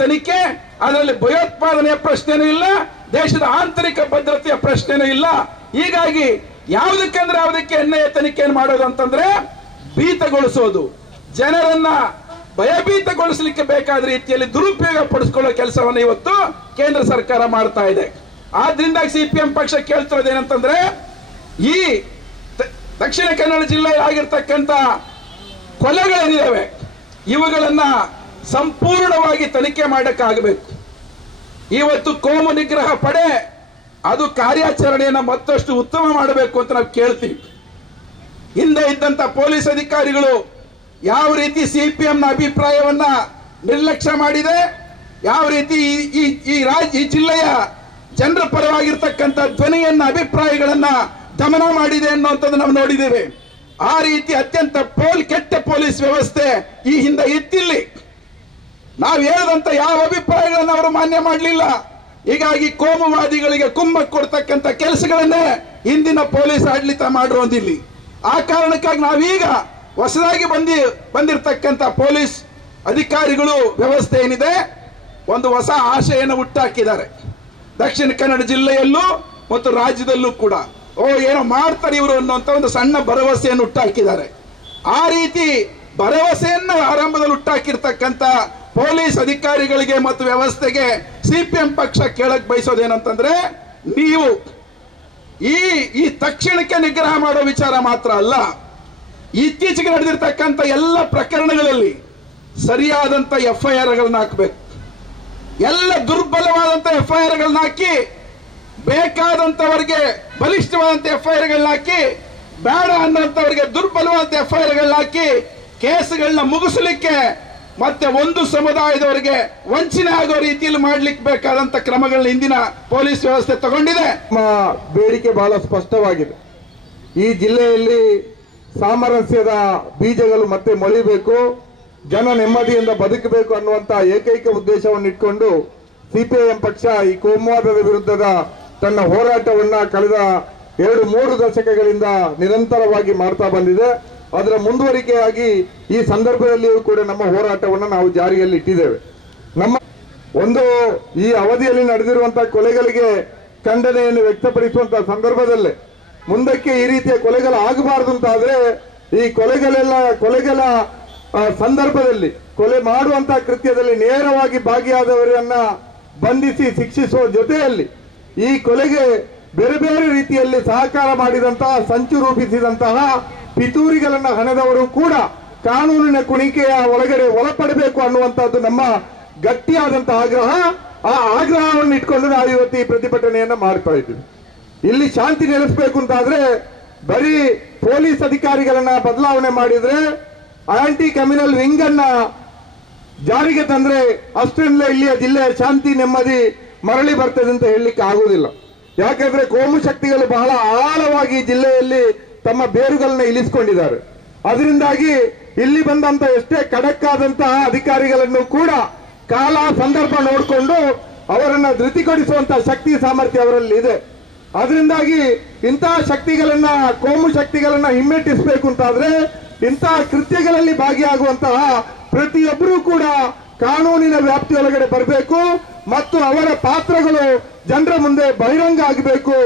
ತನಿಖೆ, ಅದರಲ್ಲಿ ಭಯೋತ್ಪಾದನೆಯ ಪ್ರಶ್ನೆನೂ ಇಲ್ಲ, ದೇಶದ ಆಂತರಿಕ ಭದ್ರತೆಯ ಪ್ರಶ್ನೆನೂ ಇಲ್ಲ. ಹೀಗಾಗಿ ಯಾವುದಕ್ಕೆಂದ್ರೆ ಯಾವುದಕ್ಕೆ ಎನ್ಐಎ ತನಿಖೆಯನ್ನು ಮಾಡೋದು ಅಂತಂದ್ರೆ ಭೀತಗೊಳಿಸೋದು, ಜನರನ್ನ ಭಯಭೀತಗೊಳಿಸಲಿಕ್ಕೆ ಬೇಕಾದ ರೀತಿಯಲ್ಲಿ ದುರುಪಯೋಗ ಪಡಿಸ್ಕೊಳ್ಳೋ ಕೆಲಸವನ್ನು ಇವತ್ತು ಕೇಂದ್ರ ಸರ್ಕಾರ ಮಾಡ್ತಾ ಇದೆ. ಆದ್ರಿಂದ ಸಿಪಿಎಂ ಪಕ್ಷ ಕೇಳ್ತಿರೋದೇನಂತಂದ್ರೆ, ಈ ದಕ್ಷಿಣ ಕನ್ನಡ ಜಿಲ್ಲೆಯಲ್ಲಿ ಆಗಿರ್ತಕ್ಕಂಥ ಕೊಲೆಗಳೇನಿದಾವೆ ಇವುಗಳನ್ನ ಸಂಪೂರ್ಣವಾಗಿ ತನಿಖೆ ಮಾಡಕ್ಕಾಗಬೇಕು. ಇವತ್ತು ಕೋಮು ನಿಗ್ರಹ ಪಡೆ ಅದು ಕಾರ್ಯಾಚರಣೆಯನ್ನು ಮತ್ತಷ್ಟು ಉತ್ತಮ ಮಾಡಬೇಕು ಅಂತ ನಾವು ಕೇಳ್ತೀವಿ. ಹಿಂದೆ ಇದ್ದಂತ ಪೊಲೀಸ್ ಅಧಿಕಾರಿಗಳು ಯಾವ ರೀತಿ ಸಿಪಿಎಂನ ಅಭಿಪ್ರಾಯವನ್ನ ನಿರ್ಲಕ್ಷ್ಯ ಮಾಡಿದೆ, ಯಾವ ರೀತಿ ಈ ಜಿಲ್ಲೆಯ ಜನರ ಪರವಾಗಿರ್ತಕ್ಕಂಥ ಧ್ವನಿಯನ್ನ ಅಭಿಪ್ರಾಯಗಳನ್ನ ದಮನ ಮಾಡಿದೆ ಅನ್ನುವಂಥದ್ದು ನಾವು ನೋಡಿದ್ದೇವೆ. ಆ ರೀತಿ ಅತ್ಯಂತ ಕೆಟ್ಟ ಪೊಲೀಸ್ ವ್ಯವಸ್ಥೆ ಈ ಹಿಂದೆ ಇತ್ತಿಲ್ಲಿ. ನಾವು ಹೇಳಿದಂತ ಯಾವ ಅಭಿಪ್ರಾಯಗಳನ್ನು ಅವರು ಮಾನ್ಯ ಮಾಡಲಿಲ್ಲ. ಹೀಗಾಗಿ ಕೋಮುವಾದಿಗಳಿಗೆ ಕುಮ್ಮಕ್ಕು ಕೊಡ್ತಕ್ಕಂಥ ಕೆಲಸಗಳನ್ನೇ ಇಂದಿನ ಪೊಲೀಸ್ ಆಡಳಿತ ಮಾಡಿರೋದಿಲ್ಲಿ. ಆ ಕಾರಣಕ್ಕಾಗಿ ನಾವೀಗ ಹೊಸದಾಗಿ ಬಂದಿರತಕ್ಕಂಥ ಪೊಲೀಸ್ ಅಧಿಕಾರಿಗಳು ವ್ಯವಸ್ಥೆ ಏನಿದೆ ಒಂದು ಹೊಸ ಆಶೆಯನ್ನು ಹುಟ್ಟಾಕಿದ್ದಾರೆ. ದಕ್ಷಿಣ ಕನ್ನಡ ಜಿಲ್ಲೆಯಲ್ಲೂ ಮತ್ತು ರಾಜ್ಯದಲ್ಲೂ ಕೂಡ ಏನೋ ಮಾಡ್ತಾರೆ ಇವರು ಅನ್ನುವಂಥ ಒಂದು ಸಣ್ಣ ಭರವಸೆಯನ್ನು ಹುಟ್ಟಾಕಿದ್ದಾರೆ. ಆ ರೀತಿ ಭರವಸೆಯನ್ನ ಆರಂಭದಲ್ಲಿ ಹುಟ್ಟಾಕಿರ್ತಕ್ಕಂಥ ಪೊಲೀಸ್ ಅಧಿಕಾರಿಗಳಿಗೆ ಮತ್ತು ವ್ಯವಸ್ಥೆಗೆ ಸಿಪಿಎಂ ಪಕ್ಷ ಕೇಳಕ್ ಬಯಸೋದೇನಂತಂದ್ರೆ, ನೀವು ಈ ತಕ್ಷಣಕ್ಕೆ ನಿಗ್ರಹ ಮಾಡೋ ವಿಚಾರ ಮಾತ್ರ ಅಲ್ಲ, ಇತ್ತೀಚೆಗೆ ನಡೆದಿರ್ತಕ್ಕಂಥ ಎಲ್ಲ ಪ್ರಕರಣಗಳಲ್ಲಿ ಸರಿಯಾದಂತ FIR-ಗಳನ್ನ ಹಾಕಬೇಕು. ಎಲ್ಲ ದುರ್ಬಲವಾದಂತ FIR-ಗಳನ್ನ ಹಾಕಿ, ಬೇಕಾದಂತವರಿಗೆ ಬಲಿಷ್ಠವಾದಂತ FIR-ಗಳನ್ನ ಹಾಕಿ, ಬೇಡ ಅನ್ನೋಂಥವರಿಗೆ ದುರ್ಬಲವಾದ FIR-ಗಳನ್ನ ಹಾಕಿ ಕೇಸ್ಗಳನ್ನ ಮುಗಿಸಲಿಕ್ಕೆ ಮತ್ತೆ ಒಂದು ಸಮುದಾಯದವರಿಗೆ ವಂಚನೆ ಆಗೋ ರೀತಿಯಲ್ಲಿ ಮಾಡ್ಲಿಕ್ಕೆ ಬೇಕಾದಂತ ಕ್ರಮಗಳನ್ನ ಇಂದಿನ ಪೊಲೀಸ್ ವ್ಯವಸ್ಥೆ ತಗೊಂಡಿದೆ. ನಮ್ಮ ಬೇಡಿಕೆ ಬಹಳ ಸ್ಪಷ್ಟವಾಗಿದೆ. ಈ ಜಿಲ್ಲೆಯಲ್ಲಿ ಸಾಮರಸ್ಯದ ಬೀಜಗಳು ಮತ್ತೆ ಮೊಳಿಬೇಕು, ಜನ ನೆಮ್ಮದಿಯಿಂದ ಬದುಕಬೇಕು ಅನ್ನುವಂತ ಏಕೈಕ ಉದ್ದೇಶವನ್ನು ಇಟ್ಕೊಂಡು ಸಿಪಿಐಎಂ ಪಕ್ಷ ಈ ಕೋಮುವಾದದ ವಿರುದ್ಧದ ತನ್ನ ಹೋರಾಟವನ್ನ ಕಳೆದ 2-3 ದಶಕಗಳಿಂದ ನಿರಂತರವಾಗಿ ಮಾಡ್ತಾ ಬಂದಿದೆ. ಅದರ ಮುಂದುವರಿಕೆಯಾಗಿ ಈ ಸಂದರ್ಭದಲ್ಲಿಯೂ ಕೂಡ ನಮ್ಮ ಹೋರಾಟವನ್ನು ನಾವು ಜಾರಿಯಲ್ಲಿ ಇಟ್ಟಿದ್ದೇವೆ. ಈ ಅವಧಿಯಲ್ಲಿ ನಡೆದಿರುವಂತಹ ಕೊಲೆಗಳಿಗೆ ಖಂಡನೆಯನ್ನು ವ್ಯಕ್ತಪಡಿಸುವಂತಹ ಸಂದರ್ಭದಲ್ಲೇ ಮುಂದಕ್ಕೆ ಈ ರೀತಿಯ ಕೊಲೆಗಳು ಆಗಬಾರದು ಅಂತಾದ್ರೆ ಈ ಕೊಲೆಗಳ ಸಂದರ್ಭದಲ್ಲಿ ಕೊಲೆ ಮಾಡುವಂತಹ ಕೃತ್ಯದಲ್ಲಿ ನೇರವಾಗಿ ಭಾಗಿಯಾದವರನ್ನ ಬಂಧಿಸಿ ಶಿಕ್ಷಿಸುವ ಜೊತೆಯಲ್ಲಿ ಈ ಕೊಲೆಗೆ ಬೇರೆ ಬೇರೆ ರೀತಿಯಲ್ಲಿ ಸಹಕಾರ ಮಾಡಿದಂತಹ ಸಂಚು ರೂಪಿಸಿದಂತಹ ಪಿತೂರಿಗಳನ್ನ ಹಣದವರು ಕೂಡ ಕಾನೂನಿನ ಕುಣಿಕೆಯ ಒಳಗಡೆ ಒಳಪಡಬೇಕು ಅನ್ನುವಂತಹದ್ದು ನಮ್ಮ ಗಟ್ಟಿಯಾದಂತಹ ಆಗ್ರಹ. ಆ ಆಗ್ರಹವನ್ನು ಇಟ್ಕೊಂಡು ನಾವು ಇವತ್ತು ಈ ಪ್ರತಿಭಟನೆಯನ್ನ ಮಾಡ್ತಾ ಇದ್ದೀವಿ. ಇಲ್ಲಿ ಶಾಂತಿ ನೆಲೆಸಬೇಕು ಅಂತಾದ್ರೆ ಬರೀ ಪೊಲೀಸ್ ಅಧಿಕಾರಿಗಳನ್ನ ಬದಲಾವಣೆ ಮಾಡಿದ್ರೆ, ಆಂಟಿ ಕ್ರಿಮಿನಲ್ ವಿಂಗ್ ಅನ್ನ ಜಾರಿಗೆ ತಂದ್ರೆ ಅಷ್ಟರಲ್ಲೇ ಇಲ್ಲಿಯ ಜಿಲ್ಲೆಯ ಶಾಂತಿ ನೆಮ್ಮದಿ ಮರಳಿ ಬರ್ತದೆ ಅಂತ ಹೇಳಲಿಕ್ಕೆ ಆಗುವುದಿಲ್ಲ. ಯಾಕಂದ್ರೆ ಕೋಮು ಶಕ್ತಿಗಳು ಬಹಳ ಆಳವಾಗಿ ಜಿಲ್ಲೆಯಲ್ಲಿ ತಮ್ಮ ಬೇರುಗಳನ್ನ ಇಳಿಸಿಕೊಂಡಿದ್ದಾರೆ. ಅದರಿಂದಾಗಿ ಇಲ್ಲಿ ಬಂದಂತ ಎಷ್ಟೇ ಖಡಕ್ ಆದಂತಹ ಅಧಿಕಾರಿಗಳನ್ನು ಕೂಡ ಕಾಲ ಸಂದರ್ಭ ನೋಡಿಕೊಂಡು ಅವರನ್ನ ಧೃತಿಗೊಳಿಸುವಂತಹ ಶಕ್ತಿ ಸಾಮರ್ಥ್ಯ ಅವರಲ್ಲಿ ಇದೆ. ಅದರಿಂದಾಗಿ ಇಂತಹ ಶಕ್ತಿಗಳನ್ನ ಕೋಮು ಶಕ್ತಿಗಳನ್ನ ಹಿಮ್ಮೆಟ್ಟಿಸಬೇಕು ಅಂತಾದ್ರೆ ಇಂತಹ ಕೃತ್ಯಗಳಲ್ಲಿ ಭಾಗಿಯಾಗುವಂತಹ ಪ್ರತಿಯೊಬ್ಬರೂ ಕೂಡ ಕಾನೂನಿನ ವ್ಯಾಪ್ತಿಯೊಳಗಡೆ ಬರಬೇಕು ಮತ್ತು ಅವರ ಪಾತ್ರಗಳು ಜನರ ಮುಂದೆ ಬಹಿರಂಗ ಆಗಬೇಕು.